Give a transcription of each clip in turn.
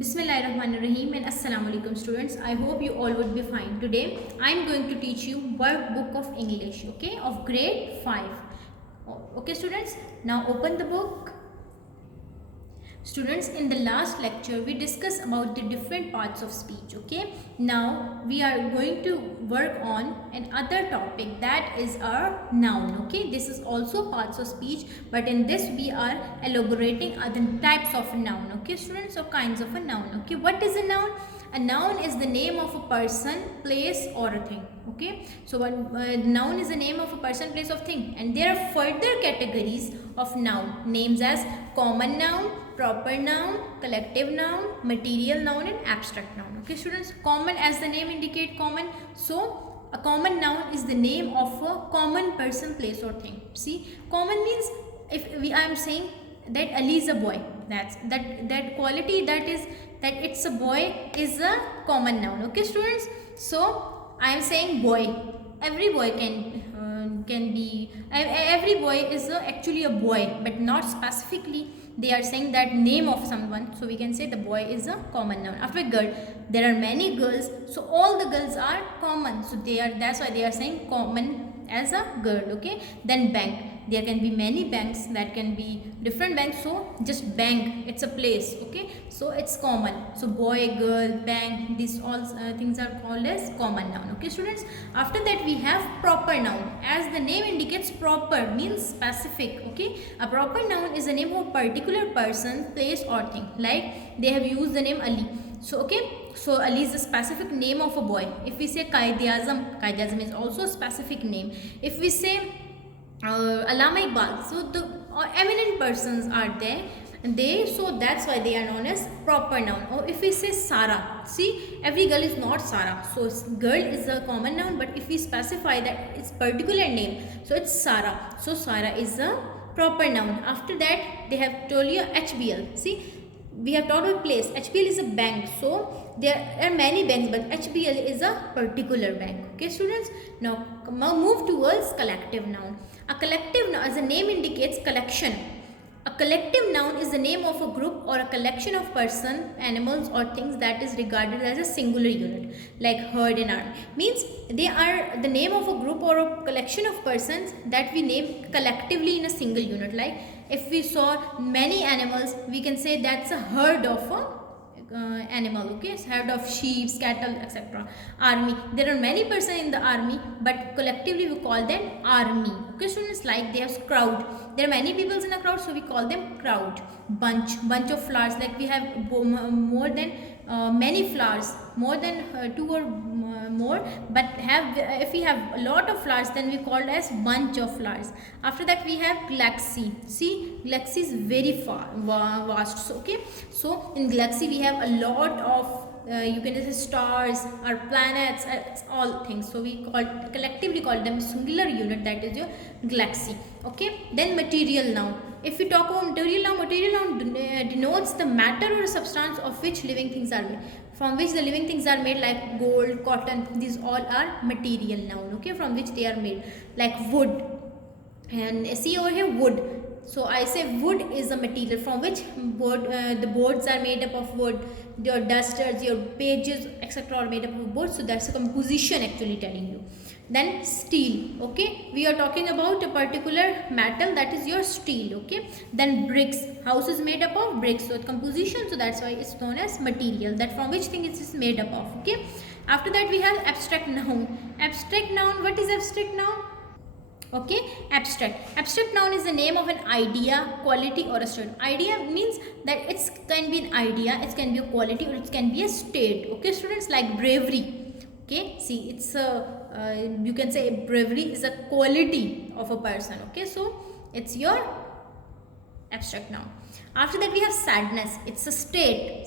Bismillahirrahmanirrahim and Assalamu alaikum students. I hope you all would be fine. Today I am going to teach you workbook of English, okay, of grade 5. Okay students, now open the book. Students, in the last lecture we discussed about the different parts of speech, okay. Now we are going to work on another topic, that is our noun, okay. This is also parts of speech, but in this we are elaborating other types of noun, okay students, or kinds of a noun, okay. What is a noun? A noun is the name of a person, place or a thing, okay. So noun is the name of a person, place of thing, and there are further categories of noun names as common noun, proper noun, collective noun, material noun and abstract noun, okay students. Common, as the name indicate, common. So a common noun is the name of a common person, place or thing. See, common means, if I am saying that Ali is a boy, that quality, that is that it's a boy, is a common noun, okay students. So I am saying boy. Every boy can be, every boy is actually a boy, but not specifically they are saying that name of someone, so we can say the boy is a common noun. After girl, there are many girls, so all the girls are common, so that's why they are saying common as a girl, okay. Then bank, there can be many banks, that can be different banks, so just bank, it's a place, okay, so it's common. So boy, girl, bank, these all things are called as common noun, okay students. After that we have proper noun. As the name indicates, proper means specific, okay. A proper noun is the name of a particular person, place or thing. Like they have used the name Ali, so okay, so Ali is a specific name of a boy. If we say Qaid-e-Azam is also a specific name. If we say Allama Iqbal, so the eminent persons are there, so that's why they are known as proper noun. Or if we say Sara, see, every girl is not Sara, so girl is a common noun, but if we specify that it's particular name, so it's Sara, so Sara is a proper noun. After that they have told you HBL. See, we have talked about place. HBL is a bank, so there are many banks, but HBL is a particular bank, okay students. Now move towards collective noun. A collective noun, as the name indicates, collection. A collective noun is the name of a group or a collection of persons, animals or things that is regarded as a singular unit, like herd and army. Means they are the name of a group or a collection of persons that we name collectively in a single unit. Like if we saw many animals, we can say that's a herd of a animal, okay. So herd of sheep, cattle, etc. Army, there are many persons in the army, but collectively we call them army, okay students. Like they have crowd, there are many people in a crowd, so we call them crowd. Bunch of flowers, like we have more than many flowers, more than two or more, but if we have a lot of flowers, then we call it as bunch of flowers. After that we have galaxy. See, galaxy is very vast, so okay, so in galaxy we have a lot of you can say stars or planets, all things, so we collectively call them singular unit, that is your galaxy, okay. Then material noun. If we talk about material noun denotes the matter or substance of which living things are made, from which the living things are made, like gold, cotton, these all are material noun, okay, from which they are made. Like wood, and see over here, wood, so I say wood is a material from which the boards are made up of wood, your dusters, your pages, etc. are made up of wood, so that's a composition actually telling you. Then steel, okay, we are talking about a particular metal, that is your steel, okay. Then bricks, house is made up of bricks, so composition, so that's why it's known as material, that from which thing it is made up of, okay. After that we have abstract noun. Abstract noun, what is abstract noun? Okay, abstract noun is the name of an idea, quality or a state. Idea means that it can be an idea, it can be a quality, or it can be a state, okay students. Like bravery, okay, see, it's a you can say bravery is a quality of a person, okay, so it's your abstract noun. After that we have sadness, it's a state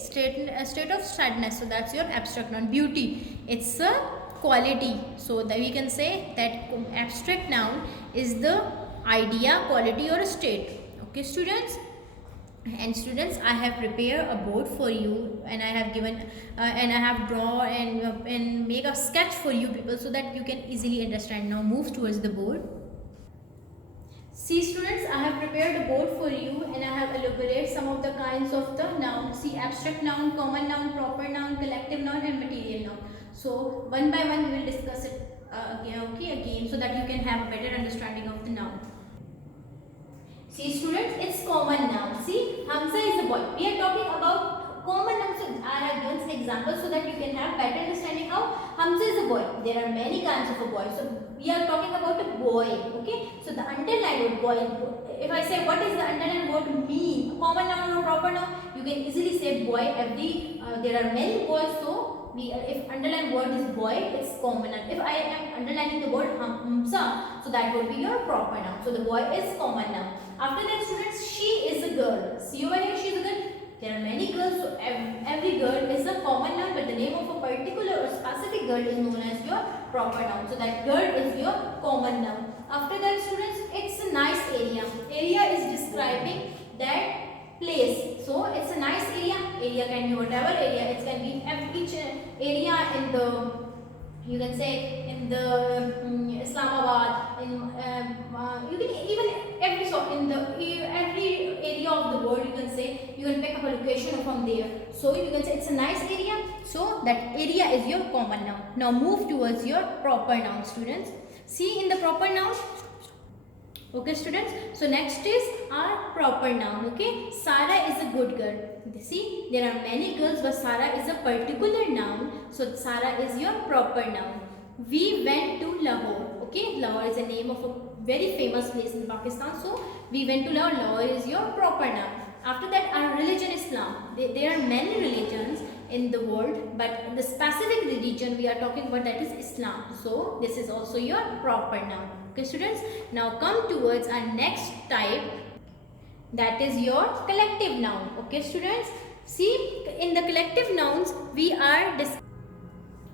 of sadness, so that's your abstract noun. Beauty, it's a quality, so that we can say that abstract noun is the idea, quality or a state, okay students. And students, I have prepared a board for you, and I have given and I have draw and make a sketch for you people, so that you can easily understand. Now move towards the board. See students, I have prepared a board for you and I have elaborated some of the kinds of the noun. See, abstract noun, common noun, proper noun, collective noun and material noun. So one by one we will discuss it again so that you can have a better understanding of the noun. See students, it's common noun. See, Hamza is a boy. We are talking about common nouns. So I have given some examples so that you can have better understanding how Hamza is a boy. There are many kinds of a boy. So we are talking about a boy. Okay. So the underlined word boy. If I say what is the underlined word mean, common noun or proper noun, you can easily say boy. There are many boys. So if underlined word is boy, it's common noun. If I am underlining the word Hamza, so that would be your proper noun. So the boy is common noun. After that students, she is a girl. See over here, she is a girl. There are many girls, so every girl is a common noun, but the name of a particular or specific girl is known as your proper noun. So that girl is your common noun. After that students, it's a nice area. Area is describing that place. So it's a nice area. Area can be whatever area. It can be each area in the, you can say in the Islamabad, you can even every area of the world, you can say, you can pick up a location from there. So you can say it's a nice area. So that area is your common noun. Now move towards your proper noun students. See in the proper noun. Okay students, so next is our proper noun. Okay, Sarah is a good girl. See, there are many girls, but Sarah is a particular noun. So Sarah is your proper noun. We went to Lahore. Okay, Lahore is the name of a very famous place in Pakistan. So we went to Lahore. Lahore is your proper noun. After that, our religion Islam. There are many religions in the world, but the specific religion we are talking about, that is Islam. So this is also your proper noun. Okay students, now come towards our next type, that is your collective noun. Okay students, see in the collective nouns we are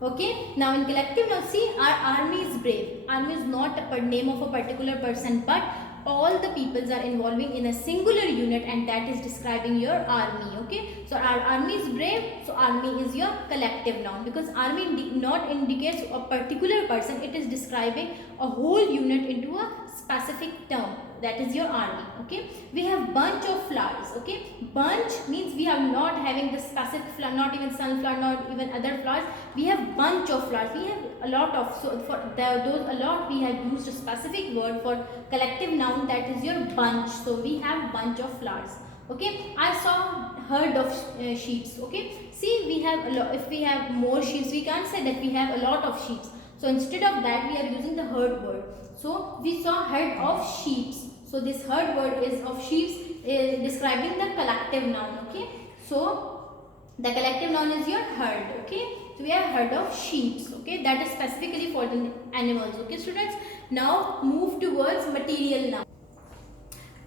okay, now in collective nouns, see our army is brave. Army is not a name of a particular person, but all the peoples are involving in a singular unit, and that is describing your army. Okay, so our army is brave, so army is your collective noun, because army not indicates a particular person, it is describing a whole unit into a specific term, that is your army. Okay, we have bunch of flowers. Okay, bunch means we are not having the specific flower, not even sunflower, not even other flowers. We have bunch of flowers. We have a lot of, so for those a lot we have used a specific word for collective noun, that is your bunch. So we have bunch of flowers. Okay, I saw herd of sheep. Okay, see we have a lot. If we have more sheep, we can't say that we have a lot of sheep. So instead of that, we are using the herd word. So we saw herd of sheep. So this herd word is of sheep is describing the collective noun. Okay, so the collective noun is your herd. Okay, so we have herd of sheep. Okay, that is specifically for the animals. Okay students, now move towards material noun.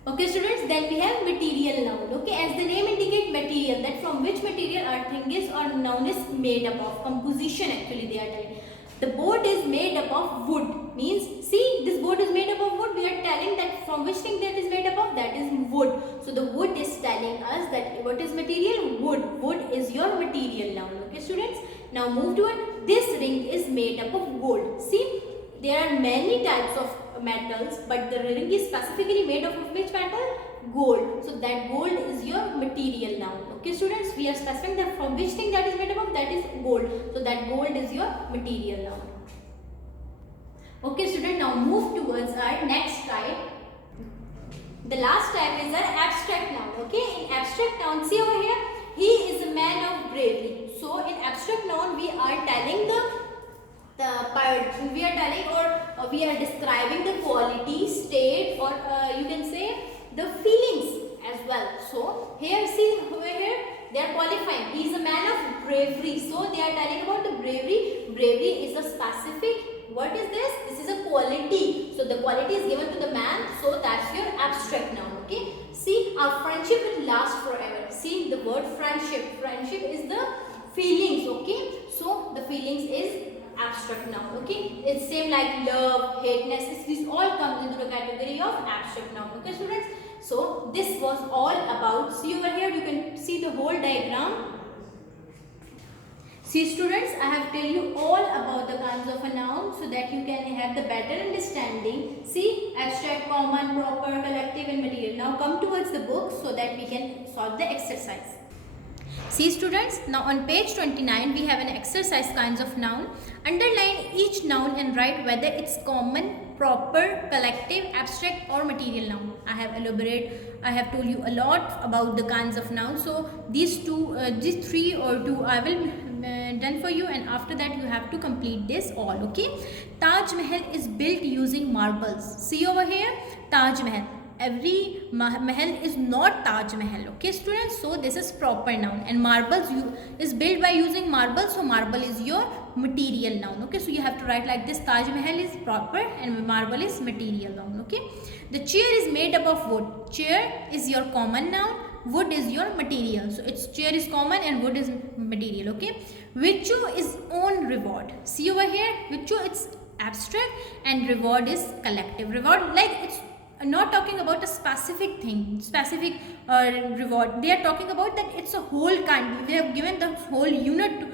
Okay students, then we have material noun. Okay, as the name indicates, material, that from which material our thing is or noun is made up of. Composition actually they are telling. The board is made up of wood, means see this board is made up of wood. We are telling that from which thing that is made up of, that is wood. So the wood is telling us that what is material? Wood. Wood is your material noun. Okay students, now move to it. This ring is made up of gold. See, there are many types of metals, but the ring is specifically made up of which metal? Gold. So that gold is your material noun. Okay students, we are specifying that from which thing that is made up of, that is gold. So that gold is your material noun. Okay student, now move towards our next type. The last type is our abstract noun. Okay, in abstract noun, see over here, he is a man of bravery. So in abstract noun we are telling we are telling or we are describing the quality, state, or you can say the feelings as well. So here, see over here, they are qualifying. He is a man of bravery. So they are telling about the bravery. Bravery is a specific. What is this? This is a quality. So the quality is given to the man. So that's your abstract noun. Okay. See, our friendship will last forever. See the word friendship. Friendship is the feelings. Okay. So the feelings is abstract noun. Okay, it's same like love, hateness, this all comes into the category of abstract noun. Okay students, so this was all about, see over here you can see the whole diagram. See students, I have tell you all about the kinds of a noun so that you can have the better understanding. See, abstract, common, proper, collective and material. Now come towards the book so that we can solve the exercise. See students, now on page 29 we have an exercise kinds of noun. Underline each noun and write whether it's common, proper, collective, abstract or material noun. I have told you a lot about the kinds of nouns. So these three or two I will done for you, and after that you have to complete this all. Okay, Taj Mahal is built using marbles. See over here, Taj Mahal. Every mahal is not Taj Mahal. Okay students, so this is proper noun, and marbles is built by using marbles, so marble is your material noun. Okay, so you have to write like this: Taj Mahal is proper and marble is material noun. Okay, the chair is made up of wood. Chair is your common noun, wood is your material, so its chair is common and wood is material. Okay, virtue is own reward. See over here, virtue it's abstract and reward is collective. Reward, like, it's not talking about a specific thing, specific reward. They are talking about that it's a whole kind. We have given the whole unit to,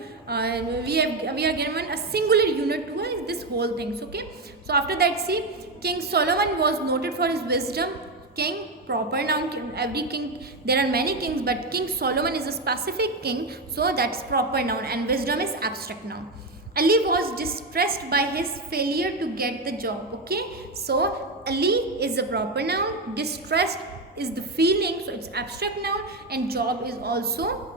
we are given a singular unit to this whole things. Okay, so after that, see, King Solomon was noted for his wisdom. King, proper noun. Every king, there are many kings, but King Solomon is a specific king, so that's proper noun, and wisdom is abstract noun. Ali was distressed by his failure to get the job. Okay, so Ali is a proper noun, distressed is the feeling, so it's abstract noun, and job is also,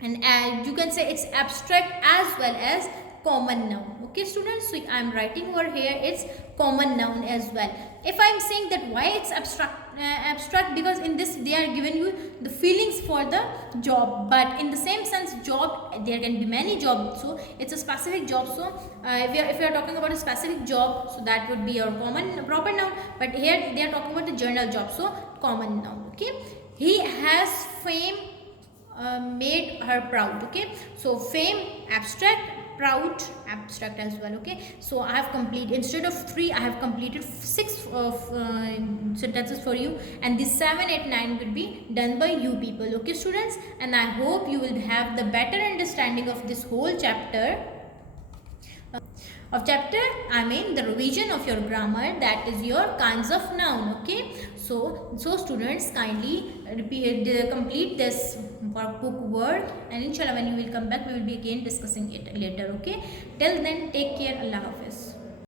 and you can say it's abstract as well as common noun. Okay students, so I am writing over here it's common noun as well. If I am saying that why it's abstract, because in this they are giving you the feelings for the job, but in the same sense job, there can be many jobs, so it's a specific job. So if we are talking about a specific job, so that would be your common proper noun, but here they are talking about the general job, so common noun. Okay, he has fame made her proud. Okay, so fame abstract, proud abstract as well. Okay, so I have completed, instead of 3 I have completed 6 of sentences for you, and this 7, 8, 9 will be done by you people. Okay students, and I hope you will have the better understanding of this whole chapter. I mean the revision of your grammar, that is your kinds of noun. Okay, so students, kindly complete this workbook work, and inshallah when you will come back we will be again discussing it later. Okay, till then, take care. Allah Hafiz.